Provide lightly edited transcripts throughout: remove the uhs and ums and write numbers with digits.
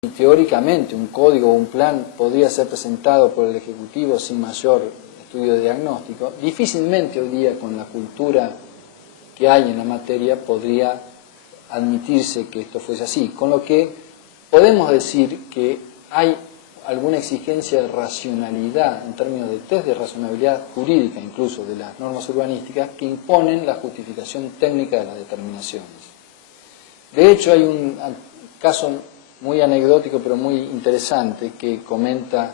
y teóricamente un código o un plan podría ser presentado por el Ejecutivo sin mayor estudio de diagnóstico, difícilmente hoy día con la cultura que hay en la materia podría admitirse que esto fuese así, con lo que podemos decir que hay alguna exigencia de racionalidad en términos de test de razonabilidad jurídica incluso de las normas urbanísticas que imponen la justificación técnica de las determinaciones. De hecho hay un caso muy anecdótico pero muy interesante que comenta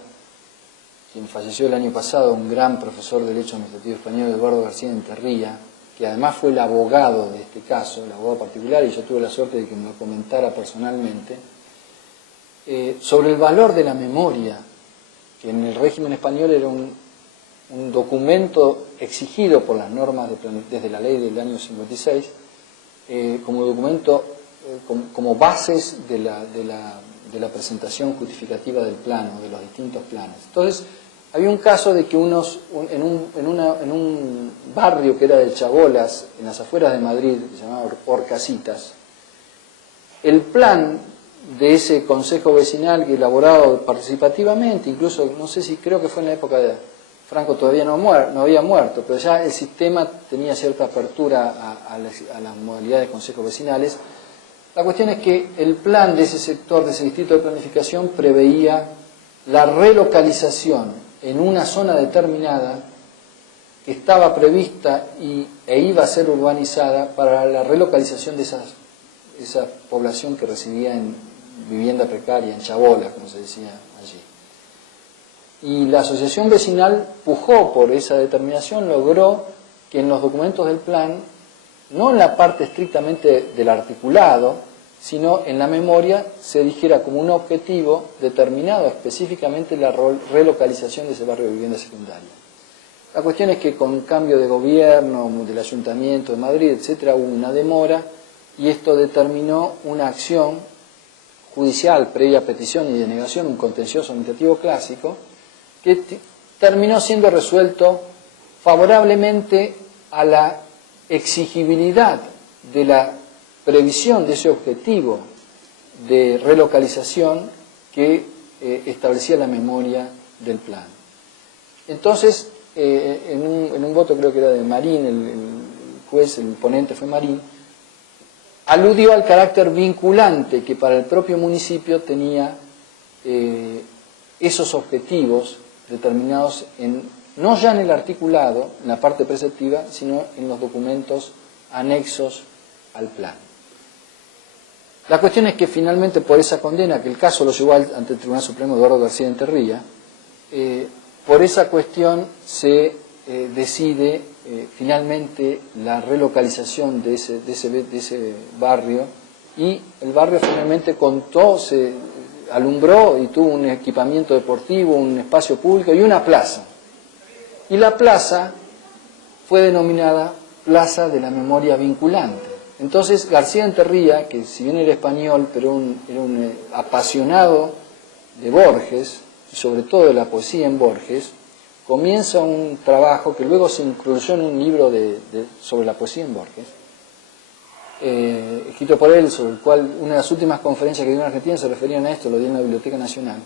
quien falleció el año pasado, un gran profesor de Derecho Administrativo español, Eduardo García Enterría, que además fue el abogado de este caso, el abogado particular, y yo tuve la suerte de que me lo comentara personalmente, sobre el valor de la memoria, que en el régimen español era un documento exigido por las normas desde la ley del año 56, como documento, como bases de la presentación justificativa del plano, de los distintos planes. Entonces, había un caso de que en un barrio que era de Chabolas, en las afueras de Madrid, que se llamaba Orcasitas, el plan de ese consejo vecinal que elaborado participativamente, incluso, no sé si, creo que fue en la época de Franco todavía no había muerto, pero ya el sistema tenía cierta apertura a las modalidades de consejos vecinales. La cuestión es que el plan de ese sector, de ese distrito de planificación, preveía la relocalización en una zona determinada que estaba prevista e iba a ser urbanizada para la relocalización de esa población que residía en vivienda precaria, en chabolas, como se decía allí. Y la asociación vecinal pujó por esa determinación, logró que en los documentos del plan, no en la parte estrictamente del articulado, sino en la memoria se dijera como un objetivo determinado específicamente la relocalización de ese barrio de vivienda secundaria. La cuestión es que con cambio de gobierno, del Ayuntamiento de Madrid, etcétera, hubo una demora y esto determinó una acción judicial previa petición y denegación, un contencioso administrativo clásico, que terminó siendo resuelto favorablemente a la exigibilidad de la previsión de ese objetivo de relocalización que establecía la memoria del plan. Entonces, en un voto creo que era de Marín, el juez, el ponente fue Marín, aludió al carácter vinculante que para el propio municipio tenía esos objetivos determinados no ya en el articulado, en la parte preceptiva, sino en los documentos anexos al plan. La cuestión es que finalmente por esa condena, que el caso lo llevó ante el Tribunal Supremo Eduardo García Enterría, por esa cuestión se decide finalmente la relocalización de ese barrio y el barrio finalmente se alumbró y tuvo un equipamiento deportivo, un espacio público y una plaza. Y la plaza fue denominada Plaza de la Memoria Vinculante. Entonces García Enterría, que si bien era español, pero era un apasionado de Borges, y sobre todo de la poesía en Borges, comienza un trabajo que luego se incluyó en un libro sobre la poesía en Borges, escrito por él, sobre el cual una de las últimas conferencias que dio en Argentina se referían a esto, lo dio en la Biblioteca Nacional.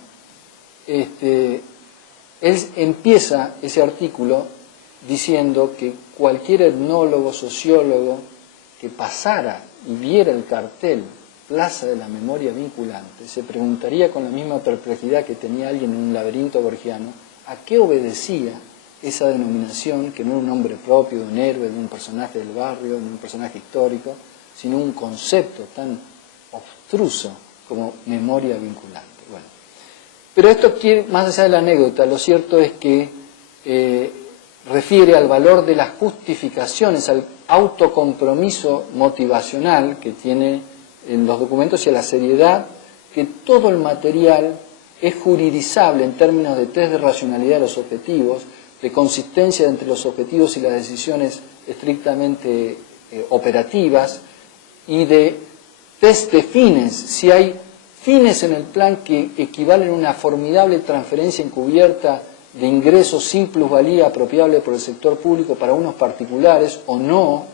Él empieza ese artículo diciendo que cualquier etnólogo, sociólogo, que pasara y viera el cartel Plaza de la Memoria Vinculante, se preguntaría con la misma perplejidad que tenía alguien en un laberinto borgiano, ¿a qué obedecía esa denominación, que no era un nombre propio de un héroe, de un personaje del barrio, de un personaje histórico, sino un concepto tan obstruso como memoria vinculante? Bueno, pero esto más allá de la anécdota, lo cierto es que refiere al valor de las justificaciones, al autocompromiso motivacional que tiene en los documentos y a la seriedad que todo el material es juridizable en términos de test de racionalidad de los objetivos, de consistencia entre los objetivos y las decisiones estrictamente operativas y de test de fines. Si hay fines en el plan que equivalen a una formidable transferencia encubierta de ingresos sin plusvalía apropiable por el sector público para unos particulares o no,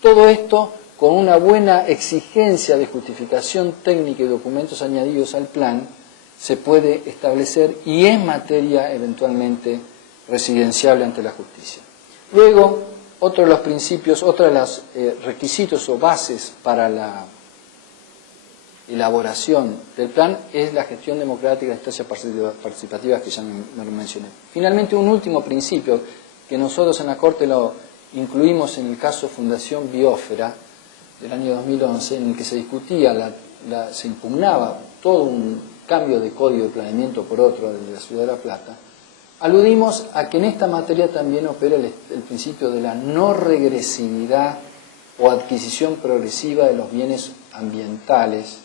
todo esto con una buena exigencia de justificación técnica y documentos añadidos al plan, se puede establecer y es materia eventualmente residenciable ante la justicia. Luego, otro de los principios, otro de los requisitos o bases para la elaboración del plan es la gestión democrática de instancias participativas que ya me mencioné. Finalmente, un último principio que nosotros en la Corte lo incluimos en el caso Fundación Biosfera del año 2011, en el que se discutía, se impugnaba todo un cambio de código de planeamiento por otro, el de la Ciudad de La Plata. Aludimos a que en esta materia también opera el principio de la no regresividad o adquisición progresiva de los bienes ambientales,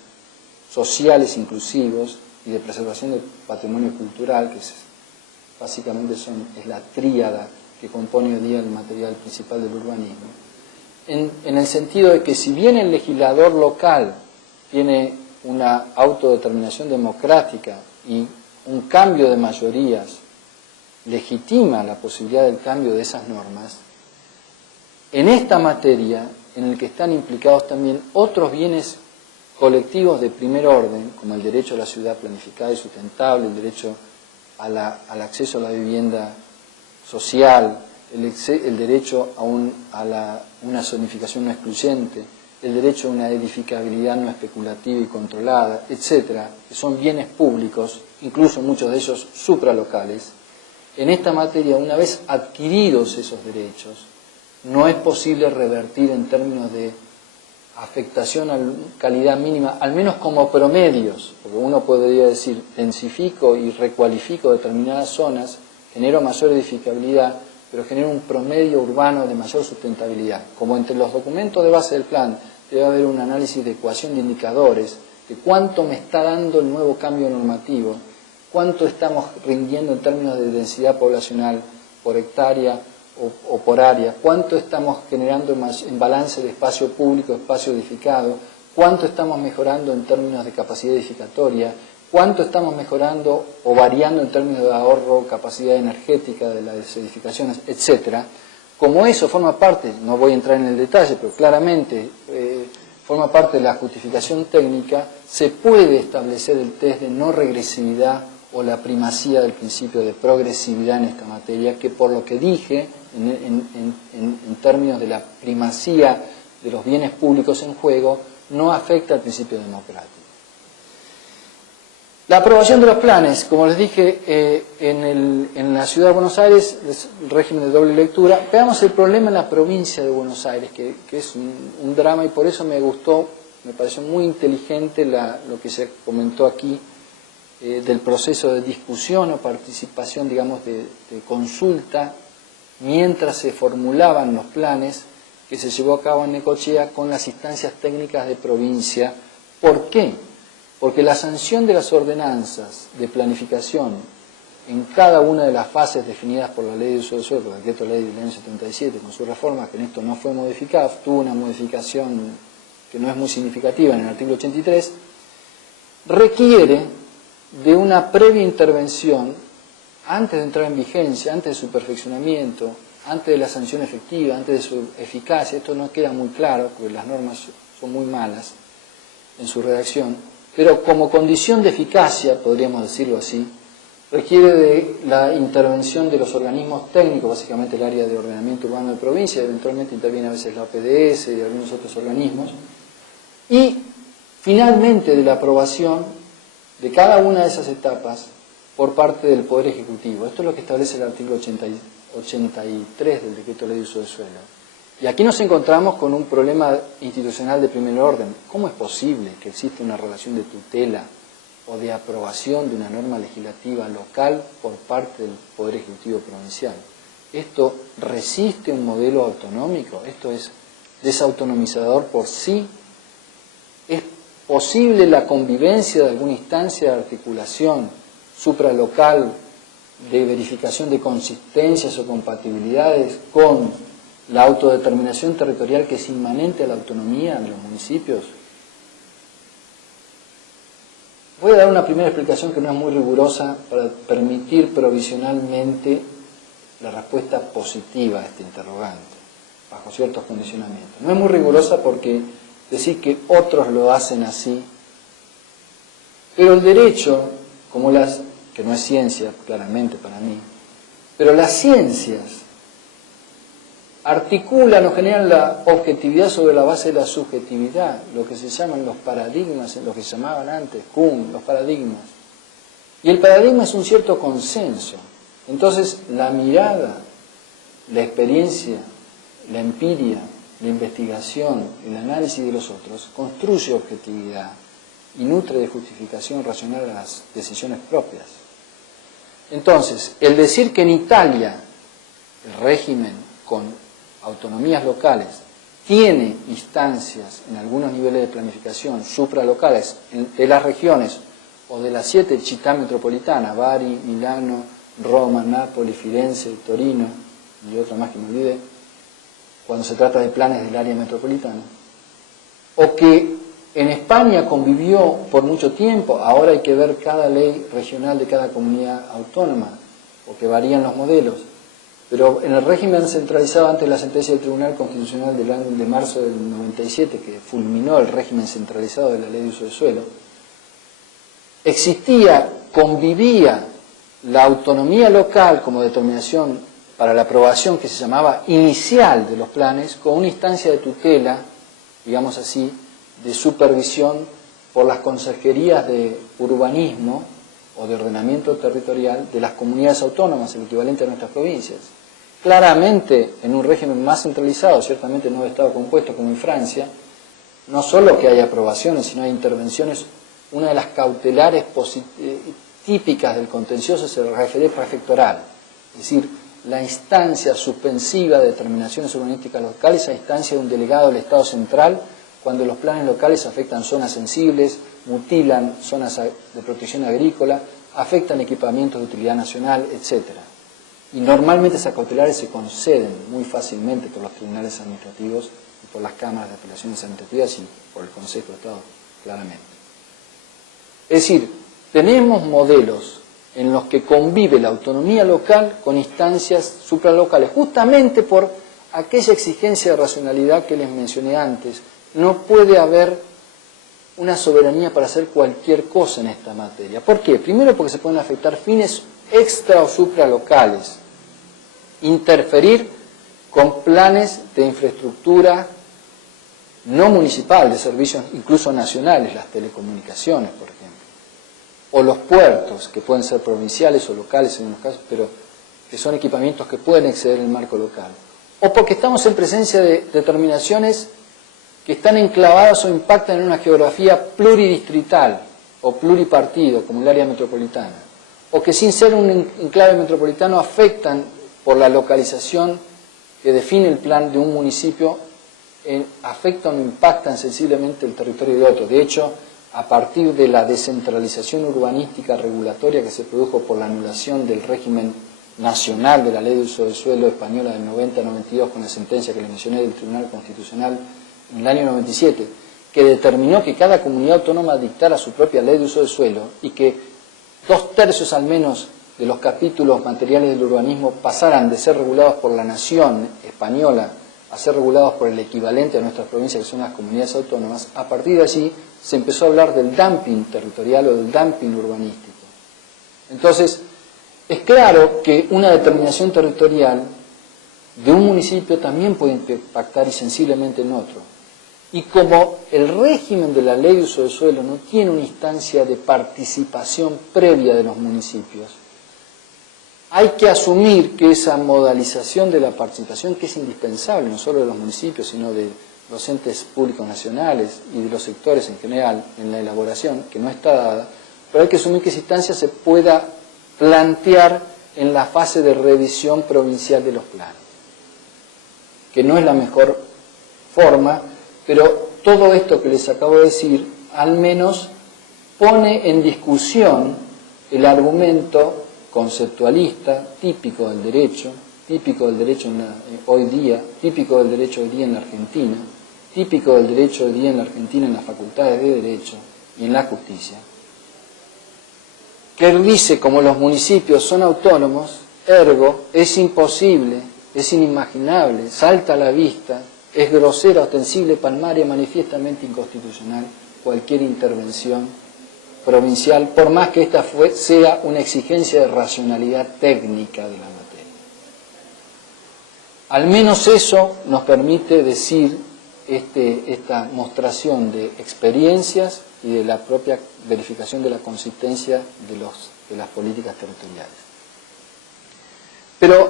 sociales inclusivos y de preservación del patrimonio cultural, que básicamente es la tríada que compone hoy día el material principal del urbanismo, en el sentido de que si bien el legislador local tiene una autodeterminación democrática y un cambio de mayorías legitima la posibilidad del cambio de esas normas, en esta materia, en el que están implicados también otros bienes colectivos de primer orden, como el derecho a la ciudad planificada y sustentable, el derecho al acceso a la vivienda social, el derecho a una zonificación no excluyente, el derecho a una edificabilidad no especulativa y controlada, etcétera, que son bienes públicos, incluso muchos de ellos supralocales. En esta materia, una vez adquiridos esos derechos, no es posible revertir en términos de afectación a calidad mínima, al menos como promedios, porque uno podría decir, densifico y recualifico determinadas zonas, genero mayor edificabilidad, pero genero un promedio urbano de mayor sustentabilidad. Como entre los documentos de base del plan debe haber un análisis de ecuación de indicadores, de cuánto me está dando el nuevo cambio normativo, cuánto estamos rindiendo en términos de densidad poblacional por hectárea o por área, cuánto estamos generando en balance de espacio público, espacio edificado, cuánto estamos mejorando en términos de capacidad edificatoria, cuánto estamos mejorando o variando en términos de ahorro, capacidad energética de las edificaciones, etcétera. Como eso forma parte, no voy a entrar en el detalle, pero claramente forma parte de la justificación técnica, se puede establecer el test de no regresividad o la primacía del principio de progresividad en esta materia, que por lo que dije, en términos de la primacía de los bienes públicos en juego, no afecta al principio democrático. La aprobación de los planes, como les dije, en la Ciudad de Buenos Aires, el régimen de doble lectura. Veamos el problema en la provincia de Buenos Aires, que es un drama, y por eso me gustó, me pareció muy inteligente lo que se comentó aquí, del proceso de discusión o participación, digamos, de consulta, mientras se formulaban los planes que se llevó a cabo en Necochea con las instancias técnicas de provincia. ¿Por qué? Porque la sanción de las ordenanzas de planificación en cada una de las fases definidas por la Ley de Uso del Suelo, por el Decreto Ley del año 77, con sus reformas, que en esto no fue modificado, tuvo una modificación que no es muy significativa en el artículo 83, requiere de una previa intervención antes de entrar en vigencia, antes de su perfeccionamiento, antes de la sanción efectiva, antes de su eficacia. Esto no queda muy claro porque las normas son muy malas en su redacción, pero como condición de eficacia, podríamos decirlo así, requiere de la intervención de los organismos técnicos, básicamente el área de ordenamiento urbano de provincia, eventualmente interviene a veces la OPDS y algunos otros organismos, y finalmente de la aprobación de cada una de esas etapas por parte del Poder Ejecutivo. Esto es lo que establece el artículo 83 del Decreto Ley de Uso del Suelo. Y aquí nos encontramos con un problema institucional de primer orden. ¿Cómo es posible que exista una relación de tutela o de aprobación de una norma legislativa local por parte del Poder Ejecutivo provincial? Esto resiste un modelo autonómico, esto es desautonomizador por sí. ¿Es posible la convivencia de alguna instancia de articulación supralocal de verificación de consistencias o compatibilidades con la autodeterminación territorial que es inmanente a la autonomía de los municipios? Voy a dar una primera explicación que no es muy rigurosa para permitir provisionalmente la respuesta positiva a este interrogante. bajo ciertos condicionamientos. No es muy rigurosa porque decir que otros lo hacen así, pero el derecho, que no es ciencia claramente para mí, pero las ciencias articulan o generan la objetividad sobre la base de la subjetividad, lo que se llaman los paradigmas, lo que se llamaban antes, Kuhn, los paradigmas. Y el paradigma es un cierto consenso. Entonces, la mirada, la experiencia, la empiria, la investigación, el análisis de los otros, construye objetividad y nutre de justificación racional a las decisiones propias. Entonces, el decir que en Italia el régimen con autonomías locales tiene instancias en algunos niveles de planificación supralocales de las regiones o de las 7 città metropolitanas, Bari, Milano, Roma, Nápoles, Firenze, Torino y otra más que me olvidé, cuando se trata de planes del área metropolitana, o que en España convivió por mucho tiempo, ahora hay que ver cada ley regional de cada comunidad autónoma, o que varían los modelos, pero en el régimen centralizado antes de la sentencia del Tribunal Constitucional del año de marzo del 97, que fulminó el régimen centralizado de la ley de uso de suelo, convivía la autonomía local como determinación para la aprobación que se llamaba inicial de los planes, con una instancia de tutela, digamos así, de supervisión por las consejerías de urbanismo o de ordenamiento territorial de las comunidades autónomas, el equivalente a nuestras provincias. Claramente, en un régimen más centralizado, ciertamente no de Estado compuesto como en Francia, no solo que hay aprobaciones, sino hay intervenciones. Una de las cautelares típicas del contencioso es el referé prefectoral, es decir, la instancia suspensiva de determinaciones urbanísticas locales a instancia de un delegado del Estado central cuando los planes locales afectan zonas sensibles, mutilan zonas de protección agrícola, afectan equipamientos de utilidad nacional, etc. Y normalmente esas cautelares se conceden muy fácilmente por los tribunales administrativos y por las cámaras de apelaciones administrativas y por el Consejo de Estado, claramente. Es decir, tenemos modelos en los que convive la autonomía local con instancias supralocales, justamente por aquella exigencia de racionalidad que les mencioné antes. No puede haber una soberanía para hacer cualquier cosa en esta materia. ¿Por qué? Primero porque se pueden afectar fines extra o supralocales, interferir con planes de infraestructura no municipal, de servicios incluso nacionales, las telecomunicaciones, por ejemplo, o los puertos, que pueden ser provinciales o locales en unos casos, pero que son equipamientos que pueden exceder el marco local, o porque estamos en presencia de determinaciones que están enclavadas o impactan en una geografía pluridistrital o pluripartido, como el área metropolitana, o que sin ser un enclave metropolitano afectan por la localización que define el plan de un municipio, afectan o impactan sensiblemente el territorio de otro. De hecho, a partir de la descentralización urbanística regulatoria que se produjo por la anulación del régimen nacional de la Ley de Uso del Suelo española del 90-92, con la sentencia que le mencioné del Tribunal Constitucional en el año 97, que determinó que cada comunidad autónoma dictara su propia ley de uso del suelo y que 2/3 al menos de los capítulos materiales del urbanismo pasaran de ser regulados por la nación española a ser regulados por el equivalente a nuestras provincias, que son las comunidades autónomas. A partir de allí se empezó a hablar del dumping territorial o del dumping urbanístico. Entonces, es claro que una determinación territorial de un municipio también puede impactar y sensiblemente en otro. Y como el régimen de la ley de uso del suelo no tiene una instancia de participación previa de los municipios, hay que asumir que esa modalización de la participación, que es indispensable no solo de los municipios, sino de los entes públicos nacionales y de los sectores en general en la elaboración, que no está dada, pero hay que asumir que esa instancia se pueda plantear en la fase de revisión provincial de los planes, que no es la mejor forma, pero todo esto que les acabo de decir al menos pone en discusión el argumento conceptualista típico del derecho hoy día, típico del derecho hoy día en la Argentina, típico del derecho hoy día en la Argentina en las facultades de derecho y en la justicia, que dice, como los municipios son autónomos, ergo es imposible es inimaginable, salta a la vista, es grosera, ostensible, palmaria, manifiestamente inconstitucional cualquier intervención provincial, por más que esta sea una exigencia de racionalidad técnica de la materia. Al menos eso nos permite decir esta mostración de experiencias y de la propia verificación de la consistencia de las políticas territoriales. Pero,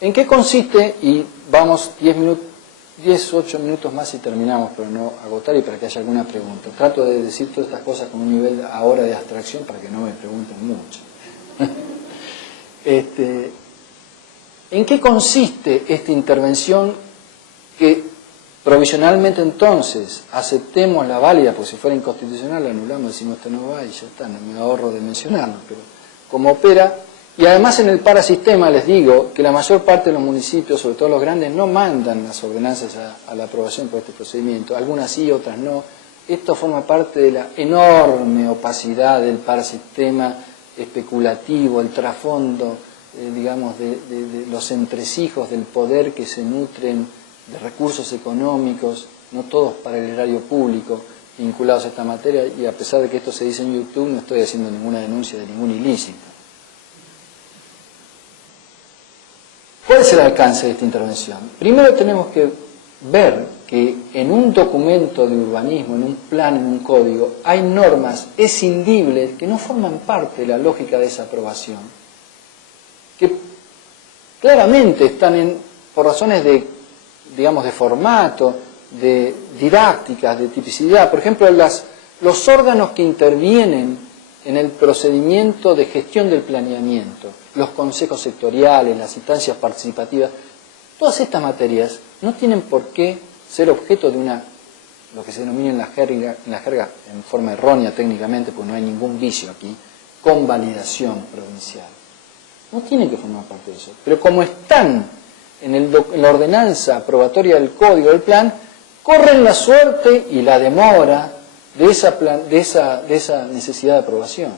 ¿en qué consiste? Y vamos 8 minutos más y terminamos, pero no agotar y para que haya alguna pregunta. Trato de decir todas estas cosas con un nivel ahora de abstracción para que no me pregunten mucho. ¿En qué consiste esta intervención que provisionalmente entonces aceptemos la válida, porque si fuera inconstitucional la anulamos, decimos esto no va y ya está, no me ahorro de mencionarlo, pero como opera? Y además en el parasistema les digo que la mayor parte de los municipios, sobre todo los grandes, no mandan las ordenanzas a la aprobación por este procedimiento, algunas sí, otras no. Esto forma parte de la enorme opacidad del parasistema especulativo, el trasfondo, digamos, de los entresijos del poder que se nutren de recursos económicos, no todos para el erario público, vinculados a esta materia, y a pesar de que esto se dice en YouTube, no estoy haciendo ninguna denuncia de ningún ilícito. ¿Cuál es el alcance de esta intervención? Primero tenemos que ver que en un documento de urbanismo, en un plan, en un código, hay normas escindibles que no forman parte de la lógica de esa aprobación, que claramente están por razones de, digamos, de formato, de didácticas, de tipicidad. Por ejemplo, los órganos que intervienen en el procedimiento de gestión del planeamiento, los consejos sectoriales, las instancias participativas, todas estas materias no tienen por qué ser objeto de lo que se denomina en la jerga, en forma errónea técnicamente, porque no hay ningún vicio aquí, convalidación provincial. No tienen que formar parte de eso. Pero como están en la ordenanza aprobatoria del código del plan, corren la suerte y la demora de esa necesidad de aprobación.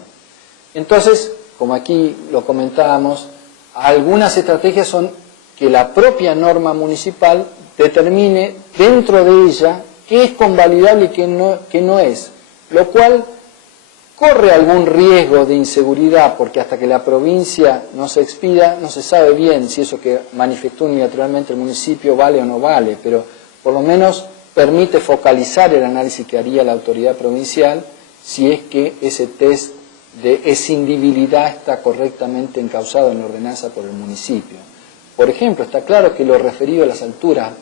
Entonces, como aquí lo comentábamos, algunas estrategias son que la propia norma municipal determine dentro de ella qué es convalidable y qué no es, lo cual corre algún riesgo de inseguridad, porque hasta que la provincia no se expida, no se sabe bien si eso que manifestó unilateralmente el municipio vale o no vale, pero por lo menos permite focalizar el análisis que haría la autoridad provincial si es que ese test de escindibilidad está correctamente encauzado en la ordenanza por el municipio. Por ejemplo, está claro que lo referido a las alturas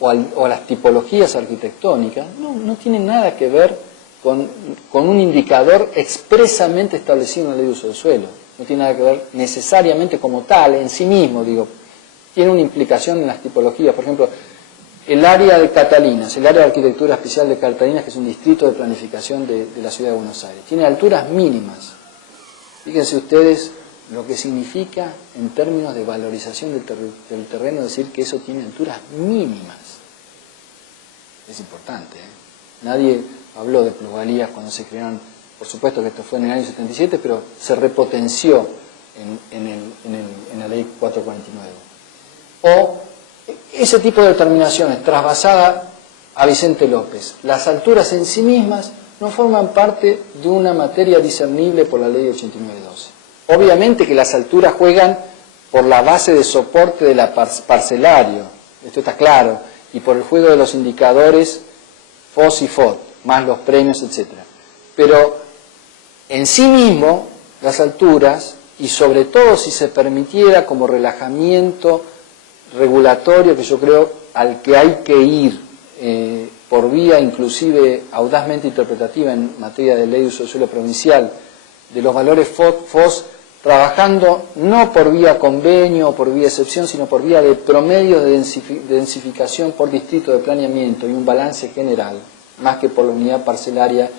o a las tipologías arquitectónicas no tiene nada que ver con un indicador expresamente establecido en la ley de uso del suelo. No tiene nada que ver necesariamente como tal, en sí mismo, digo, tiene una implicación en las tipologías. Por ejemplo, el área de Catalinas, el área de arquitectura especial de Catalinas, que es un distrito de planificación de la ciudad de Buenos Aires, tiene alturas mínimas. Fíjense ustedes lo que significa en términos de valorización del terreno decir que eso tiene alturas mínimas. Es importante, ¿eh? Nadie habló de plusvalías cuando se crearon, por supuesto que esto fue en el año 77, pero se repotenció en la ley 449. O ese tipo de determinaciones trasvasada a Vicente López. Las alturas en sí mismas no forman parte de una materia discernible por la ley 8912. Obviamente que las alturas juegan por la base de soporte de la parcelario, esto está claro, y por el juego de los indicadores FOS y FOD, más los premios, etc. Pero en sí mismo, las alturas, y sobre todo si se permitiera como relajamiento regulatorio, que yo creo al que hay que ir por vía inclusive audazmente interpretativa en materia de ley de uso del suelo provincial, de los valores FOS, trabajando no por vía convenio o por vía excepción, sino por vía de promedio de densificación por distrito de planeamiento y un balance general, más que por la unidad parcelaria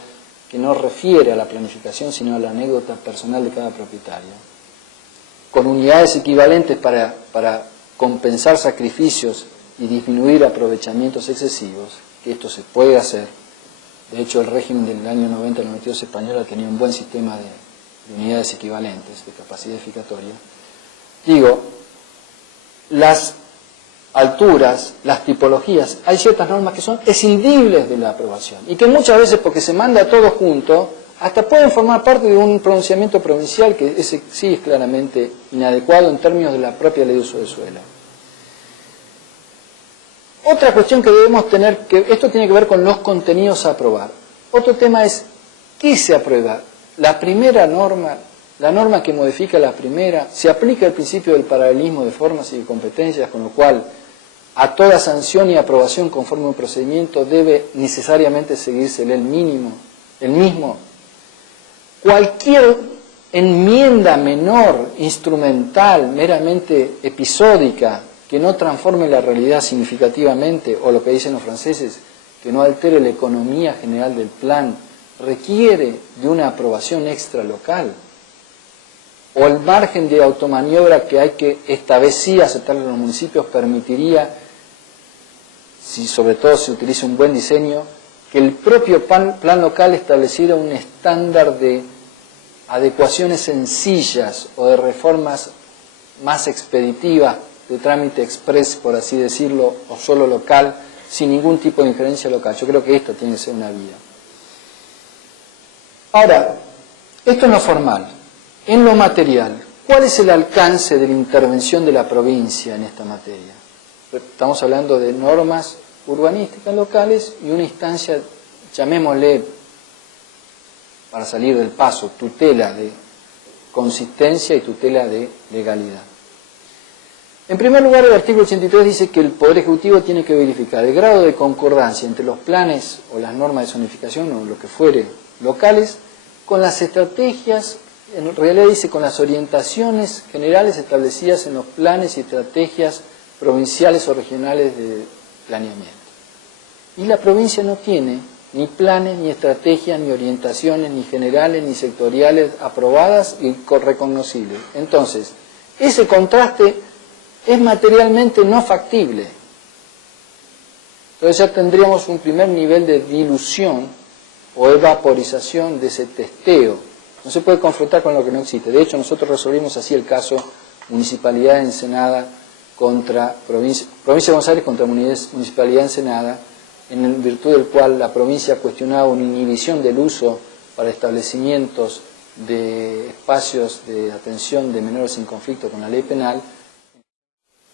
que no refiere a la planificación, sino a la anécdota personal de cada propietario. Con unidades equivalentes para compensar sacrificios y disminuir aprovechamientos excesivos, que esto se puede hacer. De hecho, el régimen del año 90-92 español tenía un buen sistema de unidades equivalentes, de capacidad edificatoria. Digo, las alturas, las tipologías, hay ciertas normas que son escindibles de la aprobación y que muchas veces, porque se manda todo junto, hasta pueden formar parte de un pronunciamiento provincial que ese sí es claramente inadecuado en términos de la propia ley de uso del suelo. Otra cuestión que debemos tener, que esto tiene que ver con los contenidos a aprobar. Otro tema es, ¿qué se aprueba? La primera norma, la norma que modifica la primera, se aplica el principio del paralelismo de formas y de competencias, con lo cual a toda sanción y aprobación conforme a un procedimiento debe necesariamente seguirse el mismo. Cualquier enmienda menor, instrumental, meramente episódica, que no transforme la realidad significativamente, o lo que dicen los franceses, que no altere la economía general del plan, requiere de una aprobación extralocal, o el margen de automaniobra que hay que esta vez sí aceptar en los municipios permitiría, si sobre todo se utiliza un buen diseño, que el propio plan local estableciera un estándar de adecuaciones sencillas o de reformas más expeditivas, de trámite express, por así decirlo, o solo local, sin ningún tipo de injerencia local. Yo creo que esto tiene que ser una vía. Ahora, esto es lo formal. En lo material, ¿cuál es el alcance de la intervención de la provincia en esta materia? Estamos hablando de normas urbanísticas locales y una instancia, llamémosle, para salir del paso, tutela de consistencia y tutela de legalidad. En primer lugar, el artículo 83 dice que el Poder Ejecutivo tiene que verificar el grado de concordancia entre los planes o las normas de zonificación o lo que fuere locales con las estrategias, en realidad dice con las orientaciones generales establecidas en los planes y estrategias provinciales o regionales de planeamiento. Y la provincia no tiene ni planes, ni estrategias, ni orientaciones, ni generales, ni sectoriales aprobadas y reconocibles. Entonces, ese contraste es materialmente no factible. Entonces ya tendríamos un primer nivel de dilución o evaporización de ese testeo. No se puede confrontar con lo que no existe. De hecho, nosotros resolvimos así el caso Municipalidad de Ensenada contra Provincia de Buenos Aires contra Municipalidad de Ensenada, en virtud del cual la provincia cuestionaba una inhibición del uso para establecimientos de espacios de atención de menores en conflicto con la ley penal,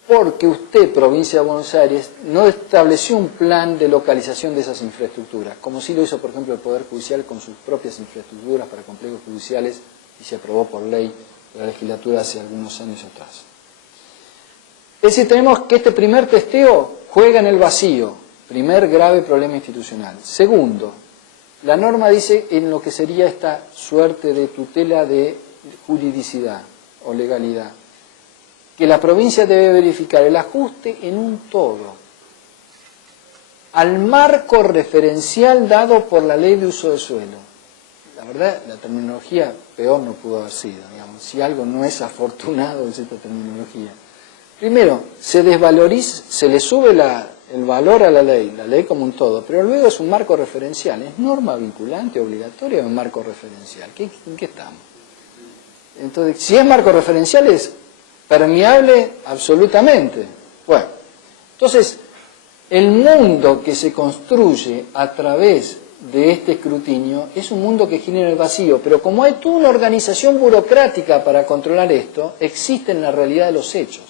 porque usted, Provincia de Buenos Aires, no estableció un plan de localización de esas infraestructuras, como sí lo hizo, por ejemplo, el Poder Judicial con sus propias infraestructuras para complejos judiciales y se aprobó por ley de la legislatura hace algunos años atrás. Es decir, tenemos que este primer testeo juega en el vacío, primer grave problema institucional. Segundo, la norma dice en lo que sería esta suerte de tutela de juridicidad o legalidad, que la provincia debe verificar el ajuste en un todo al marco referencial dado por la ley de uso del suelo. La verdad, la terminología peor no pudo haber sido, digamos. Si algo no es afortunado es esta terminología. Primero, se desvaloriza, se le sube el valor a la ley como un todo, pero luego es un marco referencial. ¿Es norma vinculante, obligatoria o un marco referencial? ¿En qué estamos? Entonces, si es marco referencial es permeable absolutamente. Bueno, entonces, el mundo que se construye a través de este escrutinio es un mundo que gira en el vacío, pero como hay toda una organización burocrática para controlar esto, existe en la realidad de los hechos.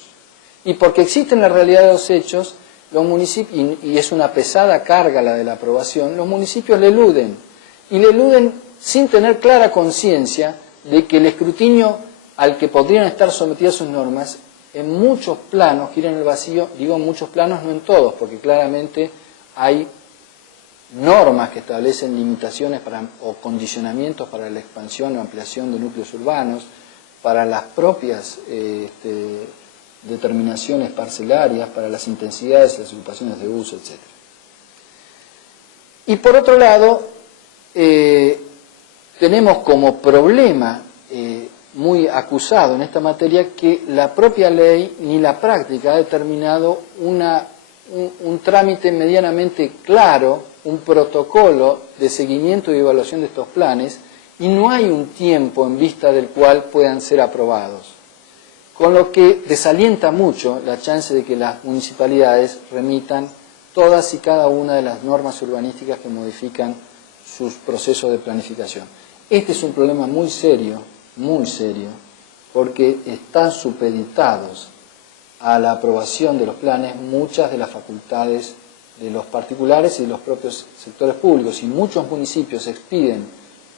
Y porque existe en la realidad de los hechos, los municipios, y es una pesada carga la de la aprobación, los municipios le eluden. Y le eluden sin tener clara conciencia de que el escrutinio al que podrían estar sometidas sus normas, en muchos planos gira en el vacío, digo en muchos planos, no en todos, porque claramente hay normas que establecen limitaciones o condicionamientos para la expansión o ampliación de núcleos urbanos, para las propias determinaciones parcelarias, para las intensidades y las ocupaciones de uso, etc. Y por otro lado, tenemos como problema muy acusado en esta materia que la propia ley ni la práctica ha determinado un trámite medianamente claro, un protocolo de seguimiento y evaluación de estos planes, y no hay un tiempo en vista del cual puedan ser aprobados. con lo que desalienta mucho la chance de que las municipalidades remitan todas y cada una de las normas urbanísticas que modifican sus procesos de planificación. Este es un problema muy serio, porque están supeditados a la aprobación de los planes muchas de las facultades de los particulares y de los propios sectores públicos, y muchos municipios expiden,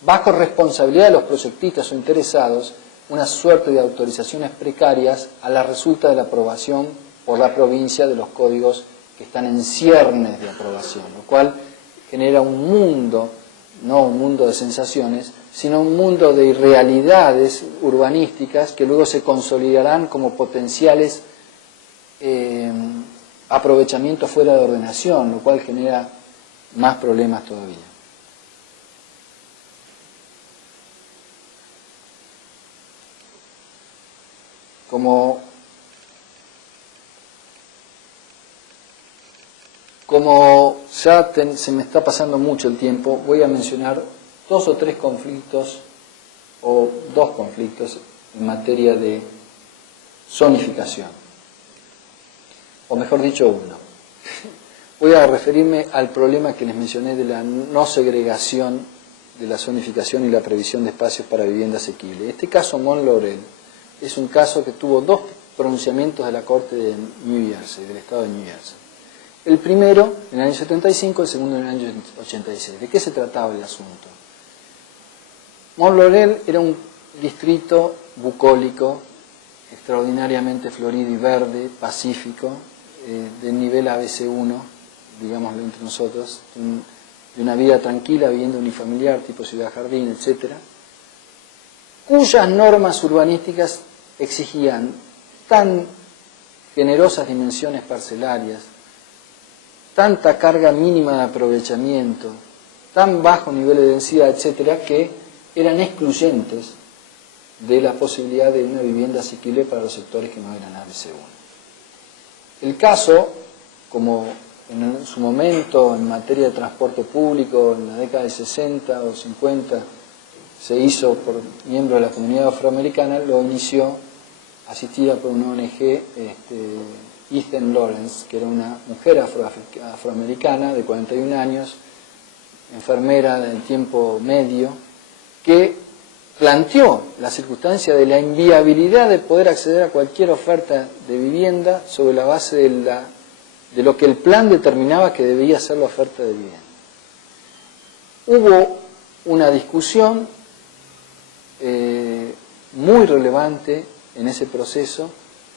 bajo responsabilidad de los proyectistas o interesados, una suerte de autorizaciones precarias a la resulta de la aprobación por la provincia de los códigos que están en ciernes de aprobación, lo cual genera un mundo, no un mundo de sensaciones, sino un mundo de irrealidades urbanísticas que luego se consolidarán como potenciales aprovechamientos fuera de ordenación, lo cual genera más problemas todavía. Como ya se me está pasando mucho el tiempo, voy a mencionar dos o tres conflictos, o dos conflictos en materia de zonificación, o mejor dicho, uno. Voy a referirme al problema que les mencioné de la no segregación de la zonificación y la previsión de espacios para vivienda asequible. Este caso, Mont Laurel, es un caso que tuvo dos pronunciamientos de la Corte de New Jersey, del Estado de New Jersey. El primero en el año 75, el segundo en el año 86. ¿De qué se trataba el asunto? Mont Laurel era un distrito bucólico, extraordinariamente florido y verde, pacífico, del nivel ABC1, digámoslo entre nosotros, de una vida tranquila, vivienda unifamiliar, tipo ciudad jardín, etc., cuyas normas urbanísticas exigían tan generosas dimensiones parcelarias, tanta carga mínima de aprovechamiento, tan bajo nivel de densidad, etcétera, que eran excluyentes de la posibilidad de una vivienda asequible para los sectores que no eran ABC1. El caso, como en su momento en materia de transporte público en la década de 60 o 50 se hizo por miembros de la comunidad afroamericana, lo inició asistida por una ONG, Ethan Lawrence, que era una mujer afroamericana de 41 años, enfermera del tiempo medio, que planteó la circunstancia de la inviabilidad de poder acceder a cualquier oferta de vivienda sobre la base de lo que el plan determinaba que debía ser la oferta de vivienda. Hubo una discusión muy relevante en ese proceso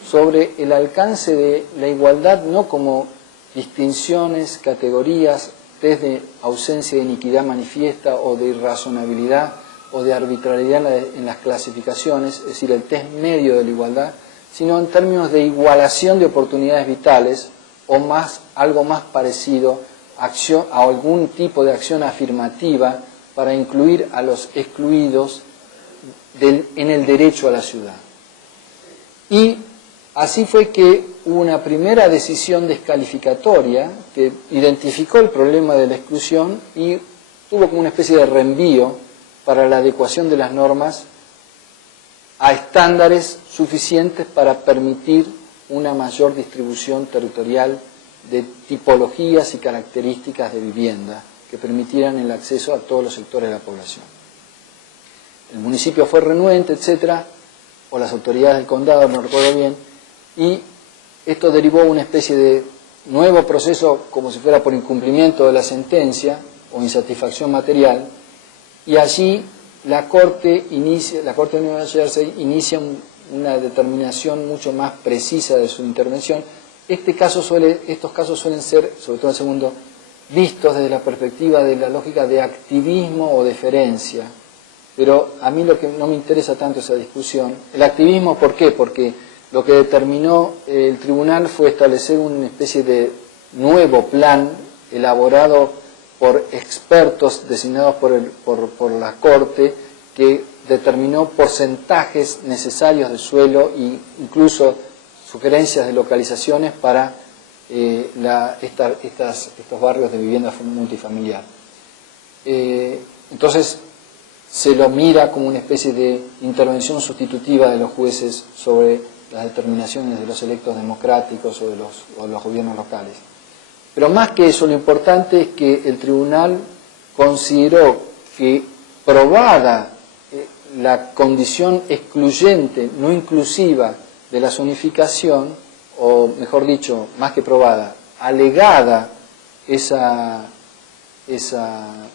sobre el alcance de la igualdad, no como distinciones, categorías, test de ausencia de iniquidad manifiesta o de irrazonabilidad o de arbitrariedad en las clasificaciones, es decir, el test medio de la igualdad, sino en términos de igualación de oportunidades vitales o algo más parecido a algún tipo de acción afirmativa para incluir a los excluidos en el derecho a la ciudad. Y así fue que hubo una primera decisión descalificatoria que identificó el problema de la exclusión y tuvo como una especie de reenvío para la adecuación de las normas a estándares suficientes para permitir una mayor distribución territorial de tipologías y características de vivienda que permitieran el acceso a todos los sectores de la población. El municipio fue renuente, etcétera, o las autoridades del condado, no recuerdo bien, y esto derivó una especie de nuevo proceso, como si fuera por incumplimiento de la sentencia o insatisfacción material, y allí la Corte de Nueva Jersey inicia una determinación mucho más precisa de su intervención. Estos casos suelen ser, sobre todo el segundo, vistos desde la perspectiva de la lógica de activismo o deferencia, pero a mí lo que no me interesa tanto esa discusión. El activismo, ¿por qué? Porque lo que determinó el tribunal fue establecer una especie de nuevo plan elaborado por expertos designados por la Corte, que determinó porcentajes necesarios de suelo e incluso sugerencias de localizaciones para estos barrios de vivienda multifamiliar. Entonces se lo mira como una especie de intervención sustitutiva de los jueces sobre las determinaciones de los electos democráticos o de los gobiernos locales. Pero más que eso, lo importante es que el tribunal consideró que, probada la condición excluyente, no inclusiva de la zonificación, o mejor dicho, más que probada, alegada esa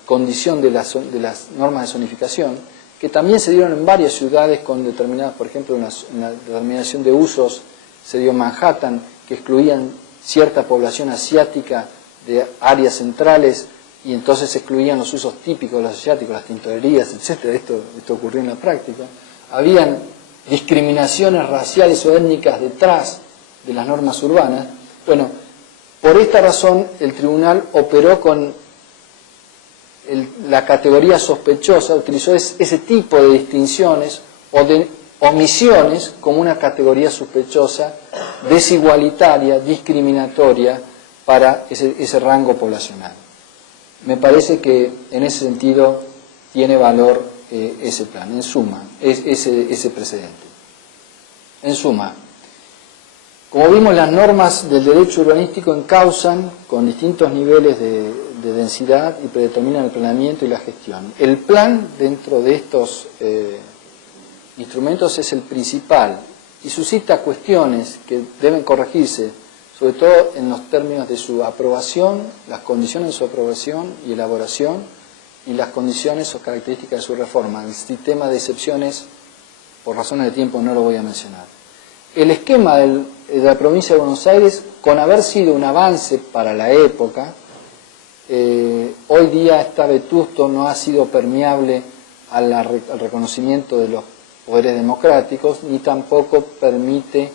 condición de las normas de zonificación, que también se dieron en varias ciudades con determinadas, por ejemplo, en la determinación de usos se dio en Manhattan, que excluían cierta población asiática de áreas centrales y entonces se excluían los usos típicos de los asiáticos, las tintorerías, etc. Esto ocurrió en la práctica. Habían discriminaciones raciales o étnicas detrás de las normas urbanas. Bueno, por esta razón el tribunal operó con la categoría sospechosa, utilizó ese tipo de distinciones o de omisiones como una categoría sospechosa, desigualitaria, discriminatoria para ese rango poblacional. Me parece que en ese sentido tiene valor ese plan, en suma, ese precedente. En suma, como vimos, las normas del derecho urbanístico encausan con distintos niveles de densidad y predeterminan el planeamiento y la gestión. El plan dentro de estos instrumentos es el principal y suscita cuestiones que deben corregirse, sobre todo en los términos de su aprobación, las condiciones de su aprobación y elaboración y las condiciones o características de su reforma. El sistema de excepciones, por razones de tiempo, no lo voy a mencionar. El esquema de la provincia de Buenos Aires, con haber sido un avance para la época, hoy día está vetusto, no ha sido permeable al reconocimiento de los poderes democráticos, ni tampoco permite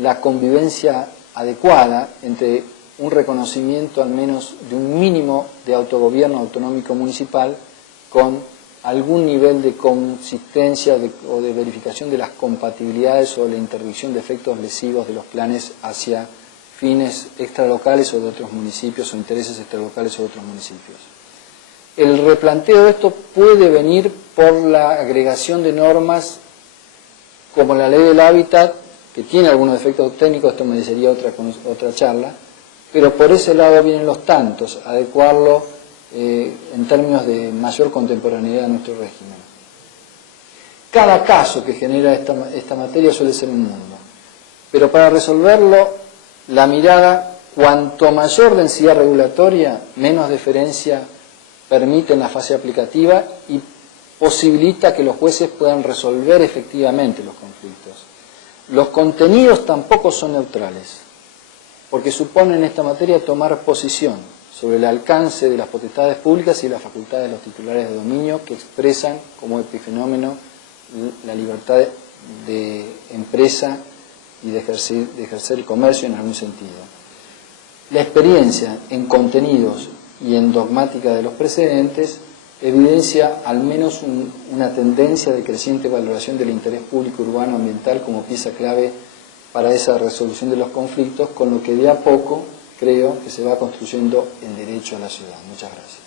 la convivencia adecuada entre un reconocimiento al menos de un mínimo de autogobierno autonómico municipal con algún nivel de consistencia o de verificación de las compatibilidades o la interdicción de efectos lesivos de los planes hacia fines extralocales o de otros municipios o intereses extralocales o de otros municipios. El replanteo de esto puede venir por la agregación de normas como la ley del hábitat, que tiene algunos efectos técnicos, esto me sería otra charla, pero por ese lado vienen los tantos, adecuarlo en términos de mayor contemporaneidad a nuestro régimen. Cada caso que genera esta materia suele ser un mundo, pero para resolverlo, la mirada, cuanto mayor densidad regulatoria, menos deferencia permite en la fase aplicativa y posibilita que los jueces puedan resolver efectivamente los conflictos. Los contenidos tampoco son neutrales, porque suponen en esta materia tomar posición sobre el alcance de las potestades públicas y las facultades de los titulares de dominio que expresan como epifenómeno la libertad de empresa y de ejercer el comercio en algún sentido. La experiencia en contenidos y en dogmática de los precedentes evidencia al menos una tendencia de creciente valoración del interés público urbano ambiental como pieza clave para esa resolución de los conflictos, con lo que de a poco creo que se va construyendo el derecho a la ciudad. Muchas gracias.